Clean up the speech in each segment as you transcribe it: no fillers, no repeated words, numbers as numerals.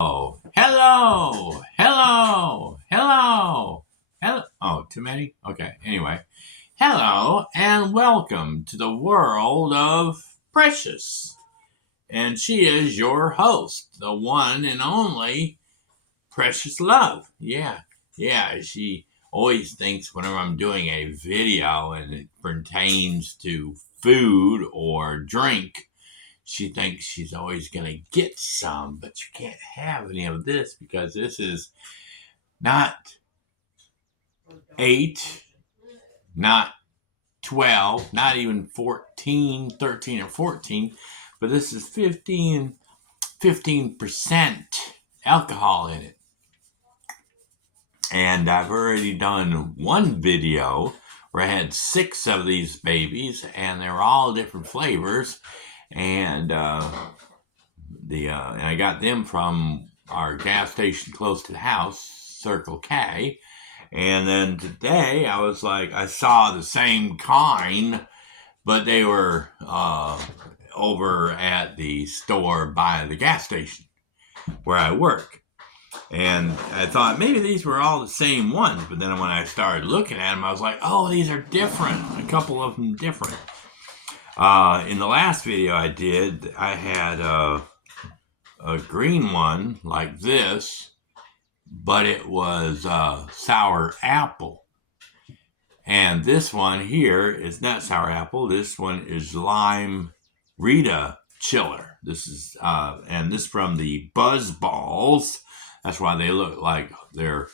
Oh, hello, hello, hello, hello. Oh, too many? Okay, anyway. Hello, and welcome to the world of Precious. And she is your host, the one and only Precious Love. Yeah, she always thinks whenever I'm doing a video and it pertains to food or drink, she thinks she's always going to get some, but you can't have any of this because this is not 8, not 12, not even 14, 13, or 14, but this is 15% alcohol in it. And I've already done one video where I had 6 of these babies, and they were all different flavors. And and I got them from our gas station close to the house, Circle K. And then today I was like, I saw the same kind, but they were over at the store by the gas station where I work. And I thought maybe these were all the same ones, but then when I started looking at them, I was like, oh, these are different. A couple of them different. In the last video I did, I had a green one like this, but it was sour apple. And this one here is not sour apple. This one is lime Rita chiller. This is and this from the Buzz Balls. That's why they look like they're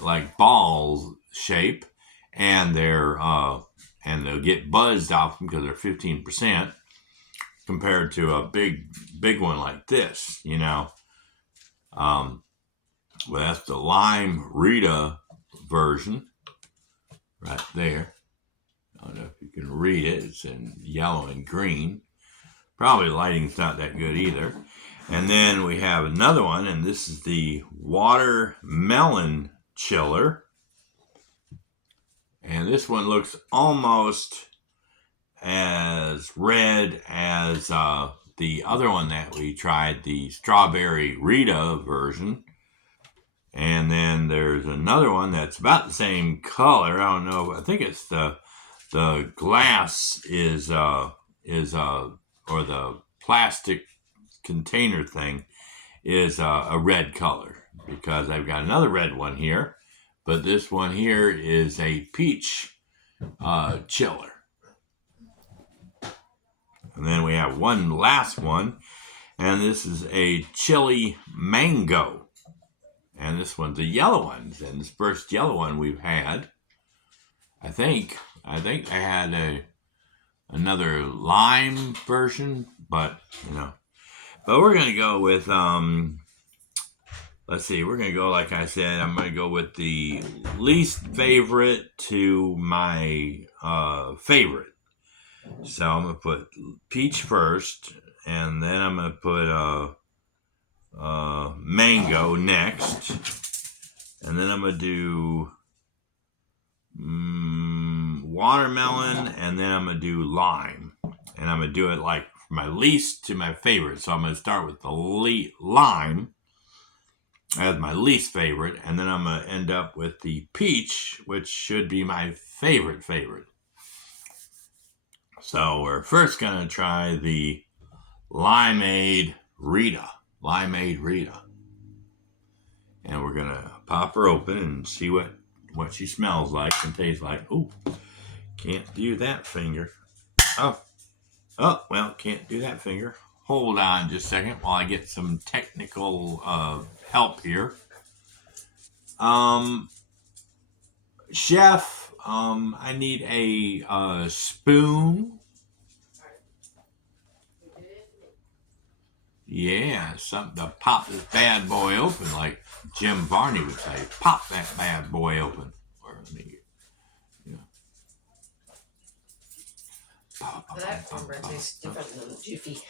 like balls shape, and and they'll get buzzed off them because they're 15% compared to a big one like this. Well, that's the lime Rita version right there. I don't know if you can read it. It's in yellow and green. Probably lighting's not that good either. And then we have another one, and this is the watermelon chiller. And this one looks almost as red as the other one that we tried, the strawberry Rita version. And then there's another one that's about the same color. I don't know. I think it's the glass is or the plastic container thing is a red color, because I've got another red one here, but this one here is a peach chiller. And then we have one last one, and this is a chili mango. And this one's a yellow one. And this first yellow one we've had, I think I had another lime version, but we're gonna go with let's see, we're gonna go, like I said, I'm gonna go with the least favorite to my favorite. So I'm gonna put peach first, and then I'm gonna put mango next, and then I'm gonna do watermelon, and then I'm gonna do lime, and I'm gonna do it like from my least to my favorite. So I'm gonna start with the lime as my least favorite, and then I'm gonna end up with the peach, which should be my favorite. So we're first gonna try the Limeade Rita, and we're gonna pop her open and see what she smells like and tastes like. Oh, can't do that finger. Oh, well, can't do that finger. Hold on just a second while I get some technical help here. Chef, I need a spoon. Yeah, something to pop this bad boy open, like Jim Varney would say. Pop that bad boy open. Or let me That cornbread tastes different than Jiffy.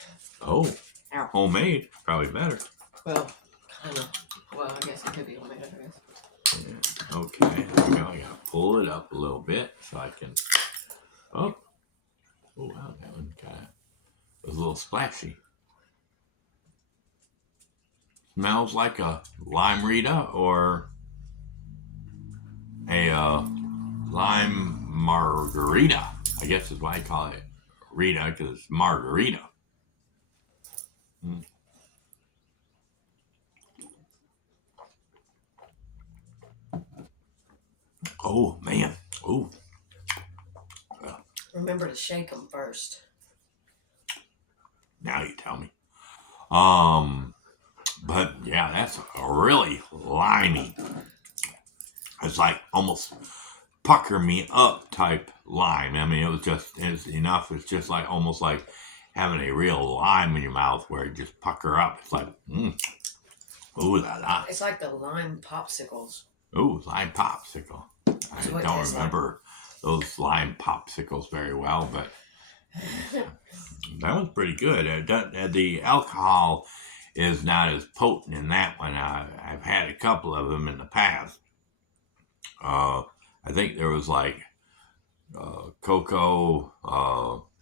Oh, Ow. Homemade, probably better. Well, kind of. Well, I guess it could be homemade, I guess. Yeah. Okay, there we go. I gotta pull it up a little bit so I can. Oh wow, that one kind of was a little splashy. smells like a lime Rita or a lime margarita. I guess is why I call it Rita, because it's margarita. Mm. Oh man. Oh. Remember to shake them first. Now you tell me. But yeah, that's a really limey. It's like almost pucker me up type lime. I mean, it's enough. It's just like almost like having a real lime in your mouth where it just pucker up. It's like, ooh la la. It's like the lime popsicles. Ooh, lime popsicle. I don't remember those lime popsicles very well, but that was pretty good. The alcohol is not as potent in that one. I've had a couple of them in the past. I think there was like cocoa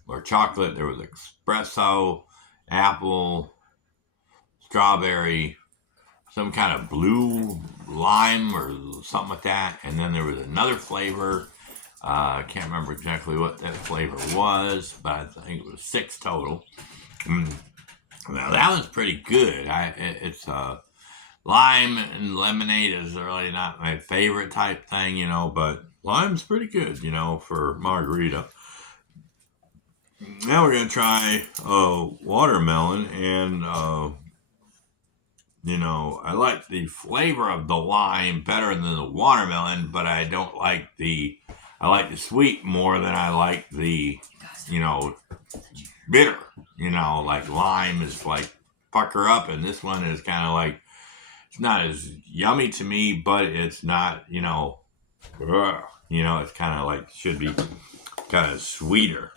or chocolate. There was espresso, apple, strawberry, some kind of blue lime or something like that. And then there was another flavor. I can't remember exactly what that flavor was, but I think it was 6 total. Now that was pretty good. It's lime and lemonade is really not my favorite type thing, but lime's pretty good, for margarita. Now we're gonna try watermelon, and I like the flavor of the lime better than the watermelon, but I don't like I like the sweet more than I like the, bitter. Like lime is like pucker up, and this one is kind of like, it's not as yummy to me, but it's not, it's kind of like, should be kind of sweeter,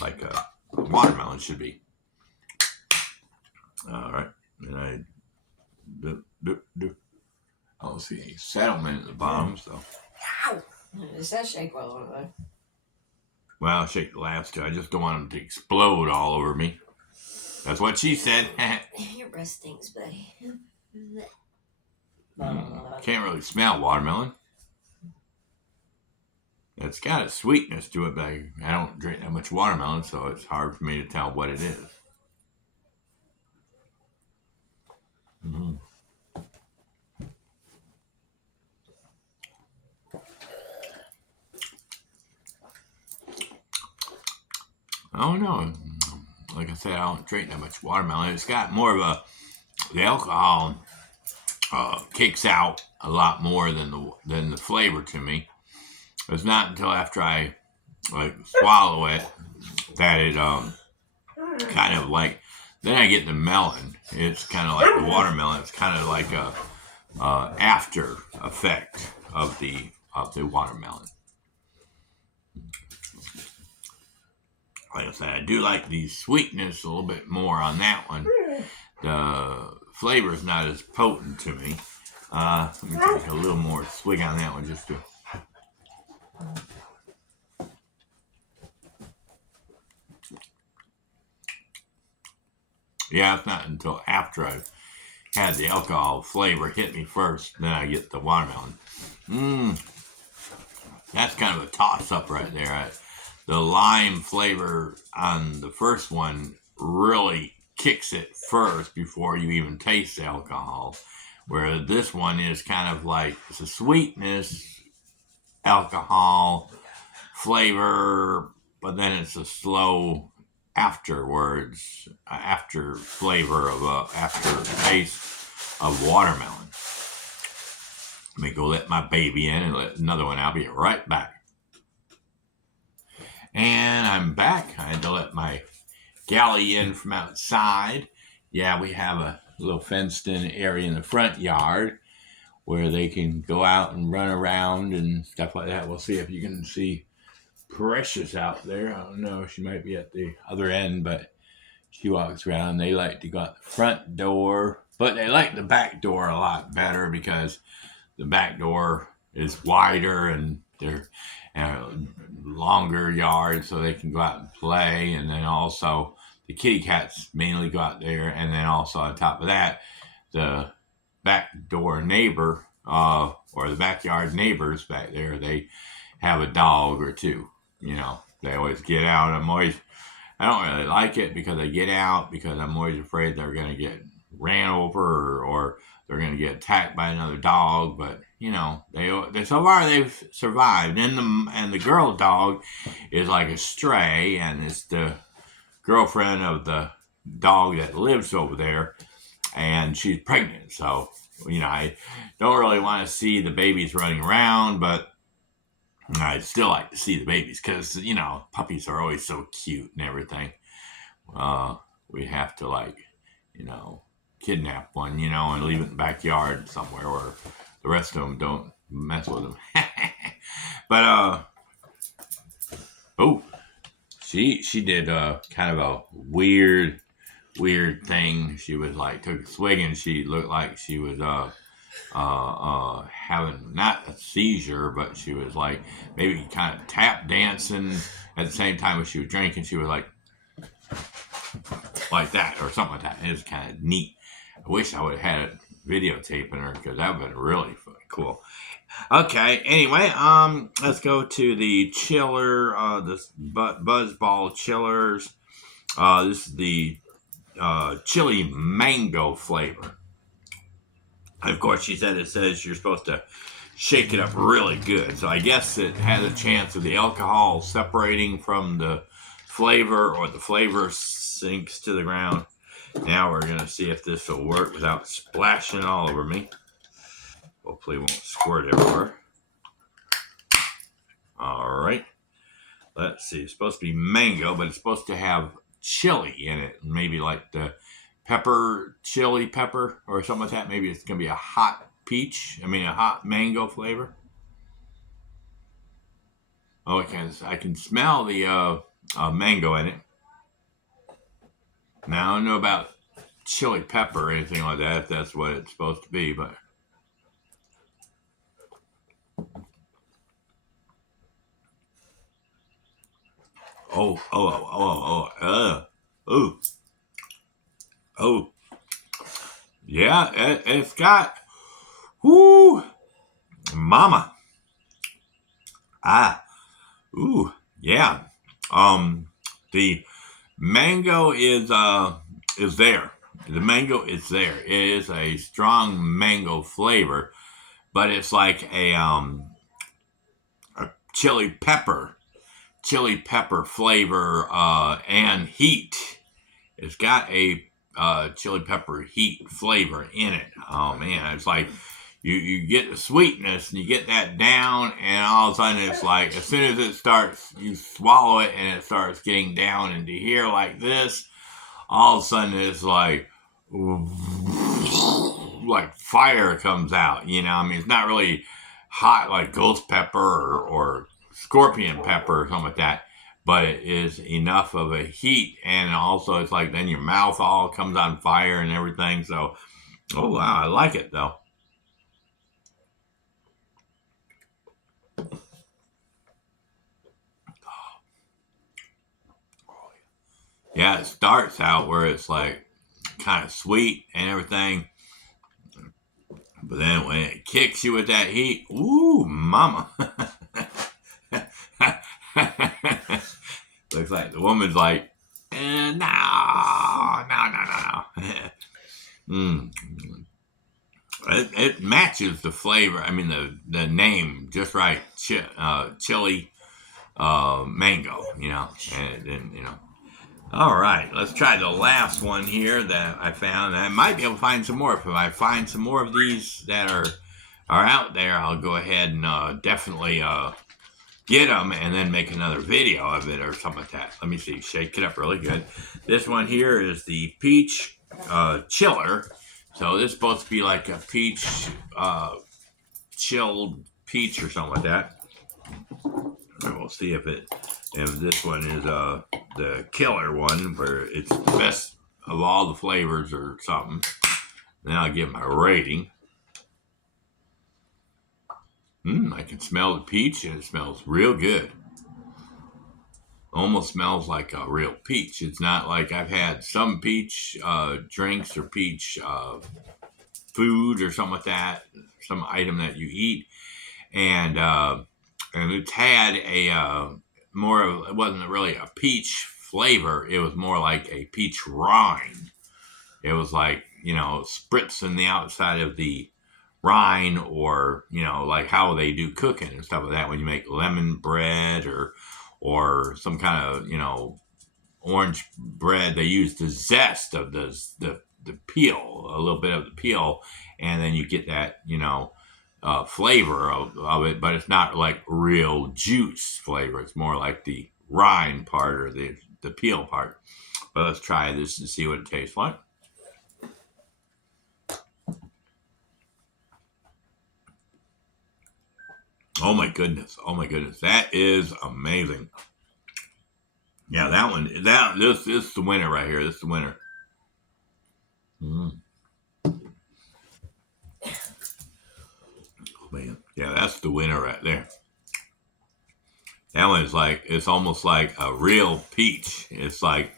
like a watermelon should be. All right. And I don't see any settlement at the bottom, so. Ow! Does that shake well, though? Well, I'll shake the last two. I just don't want them to explode all over me. That's what she said. Your breath stinks, buddy. Can't really smell watermelon. It's got a sweetness to it, but I don't drink that much watermelon, so it's hard for me to tell what it is. I don't know. Like I said, I don't drink that much watermelon. It's got more of the alcohol kicks out a lot more than the flavor to me. It's not until after I swallow it that it kind of like, then I get the melon. It's kind of like the watermelon. It's kind of like a after effect of the watermelon. Like I said, I do like the sweetness a little bit more on that one. The flavor is not as potent to me. Let me take a little more swig on that one just to. Yeah, it's not until after I've had the alcohol flavor hit me first, then I get the watermelon. That's kind of a toss-up right there. The lime flavor on the first one really kicks it first before you even taste the alcohol. Where this one is kind of like, it's a sweetness, alcohol, flavor, but then it's a slow afterwards, after flavor of after taste of watermelon. Let me go let my baby in and let another one. I'll be right back. And I'm back. I had to let my galley in from outside. Yeah, we have a little fenced-in area in the front yard where they can go out and run around and stuff like that. We'll see if you can see Precious out there. I don't know. She might be at the other end, but she walks around. They like to go out the front door, but they like the back door a lot better because the back door is wider and they're longer yard, so they can go out and play. And then also the kitty cats mainly go out there, and then also on top of that, the back door neighbor, or the backyard neighbors back there, they have a dog or two. They always get out. I don't really like it because they get out because I'm always afraid they're going to get ran over, or they're going to get attacked by another dog. But they so far they've survived. And the girl dog is like a stray, and it's the girlfriend of the dog that lives over there, and she's pregnant. So I don't really want to see the babies running around, but I'd still like to see the babies because puppies are always so cute and everything. We have to kidnap one, and leave it in the backyard somewhere where the rest of them don't mess with them. But oh, she did kind of a weird thing. She was like took a swig and she looked like she was having not a seizure, but she was like maybe kind of tap dancing at the same time as she was drinking. She was like that or something like that. It was kind of neat. I wish I would have had it videotaping her because that would have been really cool. Okay. Anyway, let's go to the chiller. This Buzzball chillers. This is the chili mango flavor. And of course, she said it says you're supposed to shake it up really good. So I guess it has a chance of the alcohol separating from the flavor, or the flavor sinks to the ground. Now we're going to see if this will work without splashing all over me. Hopefully it won't squirt everywhere. All right. Let's see. It's supposed to be mango, but it's supposed to have chili in it. Maybe like the chili pepper or something like that. Maybe it's going to be a hot a hot mango flavor. Oh, I can smell the mango in it. Now, I don't know about chili pepper or anything like that, if that's what it's supposed to be, but yeah, it's got, whoo, mama, yeah, the mango is there. The mango is there. It is a strong mango flavor, but it's like a chili pepper flavor and heat. It's got a chili pepper heat flavor in it. Oh man, it's like you get the sweetness and you get that down, and all of a sudden it's like as soon as it starts, you swallow it and it starts getting down into here like this. All of a sudden it's like fire comes out. It's not really hot like ghost pepper or scorpion pepper or something like that, but it is enough of a heat, and also it's like then your mouth all comes on fire and everything. So, oh wow, I like it though. Yeah, it starts out where it's like kind of sweet and everything, but then when it kicks you with that heat, ooh, mama. Looks like the woman's like, no. It matches the flavor. I mean, the name just right. Chili mango, and then. All right, let's try the last one here that I found. I might be able to find some more. If I find some more of these that are out there, I'll go ahead and definitely get them and then make another video of it or something like that. Let me see. Shake it up really good. This one here is the peach chiller. So this is supposed to be like a peach, chilled peach or something like that. And we'll see if this one is the killer one, where it's the best of all the flavors or something. Then I'll give my rating. I can smell the peach, and it smells real good. Almost smells like a real peach. It's not like I've had some peach drinks or peach food or something like that, some item that you eat, and it had a more of, it wasn't really a peach flavor. It was more like a peach rind. It was like, spritzing the outside of the rind, or like how they do cooking and stuff like that when you make lemon bread or some kind of orange bread. They use the zest of the peel, a little bit of the peel, and then you get that flavor of it, but it's not like real juice flavor. It's more like the rind part, or the peel part. But let's try this and see what it tastes like. Oh my goodness! Oh my goodness! That is amazing. Yeah, that one. This is the winner right here. This is the winner. Mm. Oh, man, yeah, that's the winner right there. That one is like, it's almost like a real peach. It's like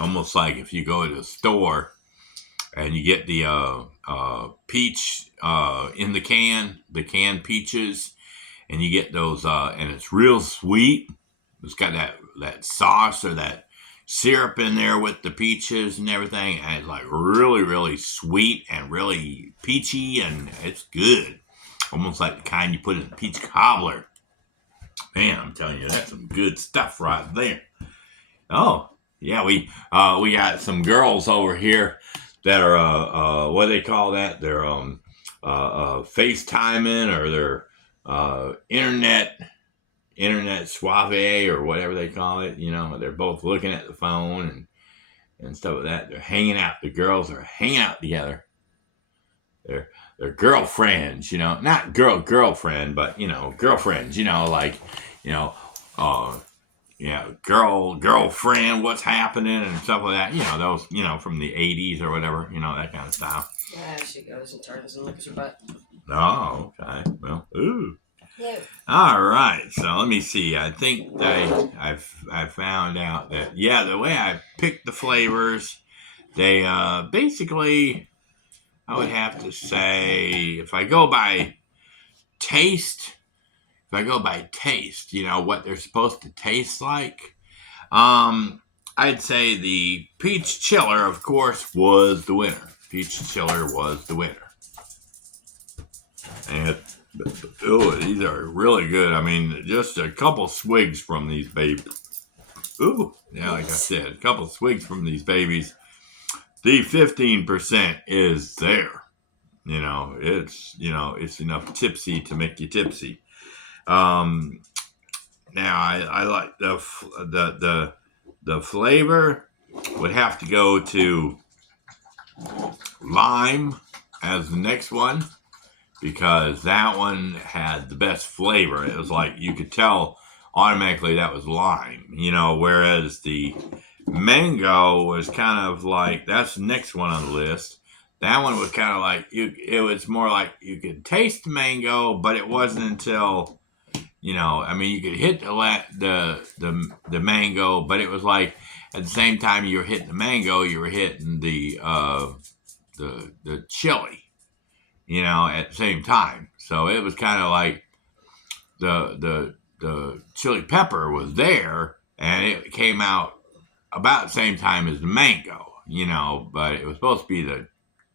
almost like if you go to the store and you get the peach in the canned peaches, and you get those, and it's real sweet. It's got that sauce or that syrup in there with the peaches and everything, and it's like really, really sweet and really peachy, and it's good. Almost like the kind you put in a peach cobbler. Man, I'm telling you, that's some good stuff right there. Oh, yeah, we got some girls over here that are what do they call that? They're FaceTiming, or they're internet suave, or whatever they call it. They're both looking at the phone and stuff like that. They're hanging out. The girls are hanging out together. They're girlfriends, not girlfriend, but girlfriends, like, you know, uh, girlfriend, what's happening and stuff like that. Those, from the '80s or whatever, that kind of style. Yeah, she goes and turns and looks at her butt. Oh, okay. Well, ooh. Yeah. All right. So let me see. I think I found out that, yeah, the way I picked the flavors, they basically, I would have to say, if I go by taste, what they're supposed to taste like, I'd say the peach chiller, of course, was the winner. Peach chiller was the winner. And these are really good. I mean, just a couple swigs from these babies. Ooh, yeah, like I said, a couple swigs from these babies. The 15% is there. It's enough tipsy to make you tipsy. Now I like the flavor would have to go to lime as the next one, because that one had the best flavor. It was like you could tell automatically that was lime, whereas the mango was kind of like, that's the next one on the list. That one was kind of like, it was more like you could taste the mango, but it wasn't until, you could hit the mango, but it was like at the same time you were hitting the mango, you were hitting the chili, at the same time. So it was kind of like the chili pepper was there, and it came out about the same time as the mango, but it was supposed to be the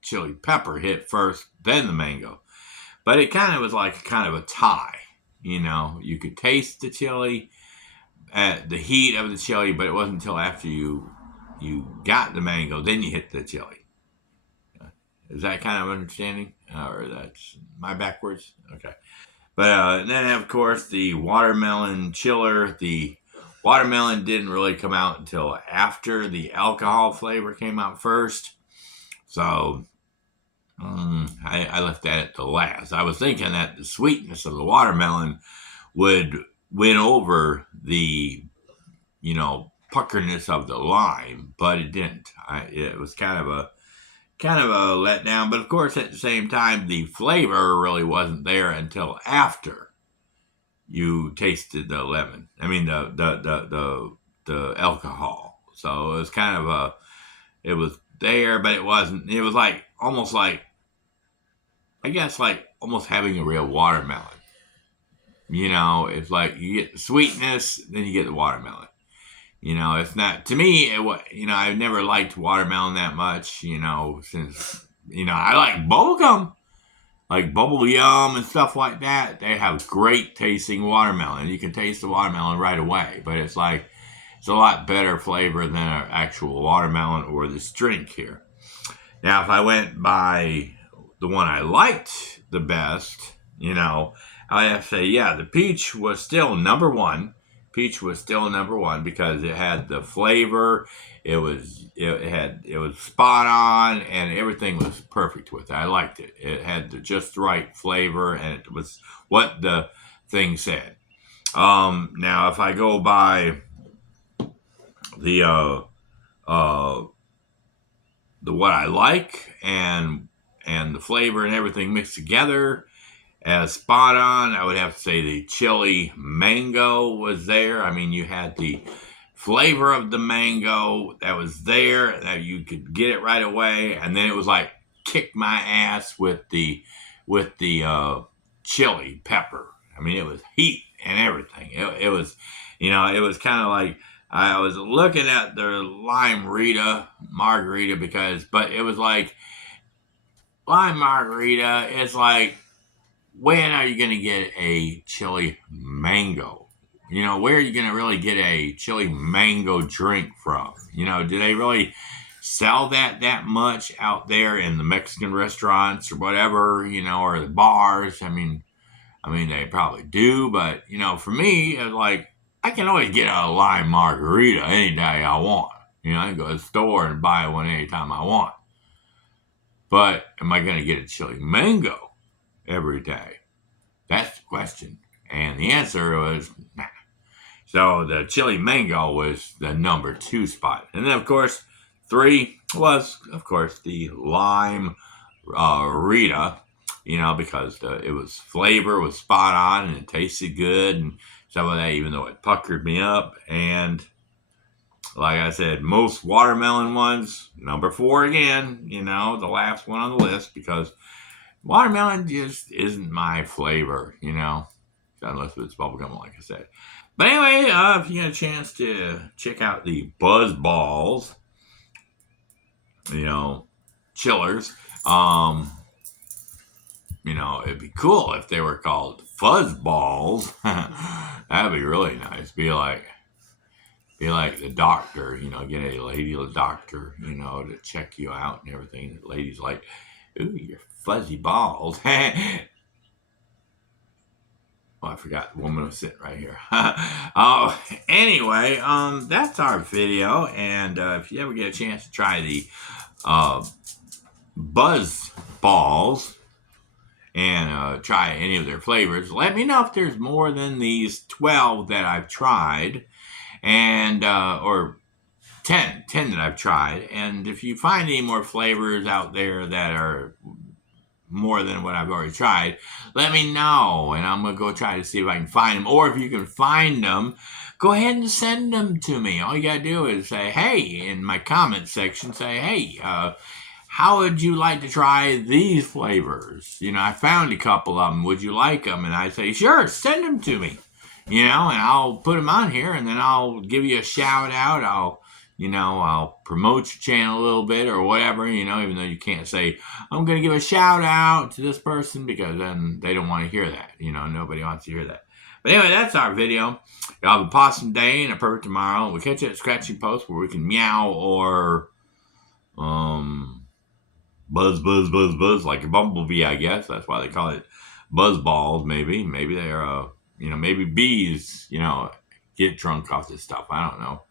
chili pepper hit first, then the mango. But it kind of was like kind of a tie, You could taste the chili, the heat of the chili, but it wasn't until after you got the mango, then you hit the chili. Is that kind of understanding? Or that's my backwards? Okay. But then, of course, the watermelon chiller. The watermelon didn't really come out until after the alcohol flavor came out first. So I left that at the last. I was thinking that the sweetness of the watermelon would win over the, puckerness of the lime, but it didn't. It was kind of a letdown. But of course, at the same time, the flavor really wasn't there until after you tasted the lemon. I mean, the alcohol. So it was kind of it was there, but it wasn't. It was like almost like, I guess, like almost having a real watermelon. You know, it's like you get the sweetness, then you get the watermelon. You know, it's not, to me, I've never liked watermelon that much, since, I like bubblegum, like bubble yum and stuff like that. They have great tasting watermelon. You can taste the watermelon right away, but it's a lot better flavor than an actual watermelon or this drink here. Now, if I went by the one I liked the best, I have to say, yeah, the peach was still number one. Peach was still number one because it had the flavor. It was spot on, and everything was perfect with it. I liked it. It had the just right flavor, and it was what the thing said. Now, if I go by the the what I like and the flavor and everything mixed together as spot on, I would have to say the chili mango was there. I mean, you had the flavor of the mango that was there, that you could get it right away, and then it was like kick my ass with the chili pepper. I mean, it was heat and everything. It was, it was kind of like I was looking at the lime Rita margarita but it was like lime margarita. It's like, when are you going to get a chili mango? Where are you going to really get a chili mango drink from? Do they really sell that much out there in the Mexican restaurants or whatever, or the bars? I mean, they probably do, but for me, it's like I can always get a lime margarita any day I want. I can go to the store and buy one anytime I want. But am I going to get a chili mango every day? That's the question. And the answer was nah. So the chili mango was the number 2 spot. And then, of course, 3 was, of course, the lime Rita, because it was flavor was spot on and it tasted good and some of that, even though it puckered me up. And like I said, most watermelon ones, number 4 again, the last one on the list, because watermelon just isn't my flavor, unless it's bubblegum, like I said. But anyway, if you get a chance to check out the Buzz Balls, chillers, it'd be cool if they were called Fuzz Balls. That'd be really nice. Be like the doctor, get a lady doctor, to check you out and everything. The lady's like, ooh, your fuzzy balls. Oh, I forgot the woman was sitting right here. Anyway, that's our video. And if you ever get a chance to try the Buzz Balls and try any of their flavors, let me know if there's more than these 12 that I've tried, and or 10 that I've tried. And if you find any more flavors out there that are more than what I've already tried, let me know, and I'm gonna go try to see if I can find them. Or if you can find them, go ahead and send them to me. All you gotta do is say, hey, in my comment section, say, hey, how would you like to try these flavors? I found a couple of them. Would you like them? And I say, sure, send them to me. And I'll put them on here, and then I'll give you a shout out. I'll promote your channel a little bit or whatever, even though you can't say, I'm going to give a shout out to this person, because then they don't want to hear that. Nobody wants to hear that. But anyway, that's our video. Y'all have a possum day and a perfect tomorrow. We'll catch you at Scratching Post, where we can meow or buzz, buzz, buzz, buzz, like a bumblebee, I guess. That's why they call it buzz balls, maybe. Maybe they're, maybe bees, get drunk off this stuff. I don't know.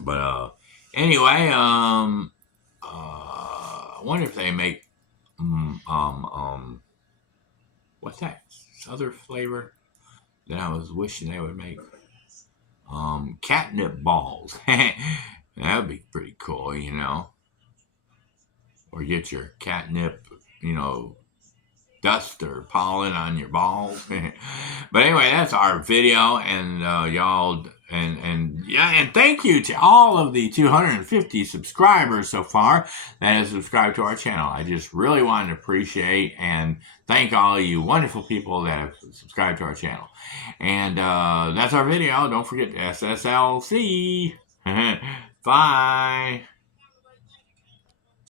But anyway, I wonder if they make what's that other flavor that I was wishing they would make? Catnip balls. That would be pretty cool, Or get your catnip, dust or pollen on your balls. But anyway, that's our video, and y'all, and thank you to all of the 250 subscribers so far that have subscribed to our channel. I just really wanted to appreciate and thank all of you wonderful people that have subscribed to our channel. And that's our video. Don't forget SSLC. Bye.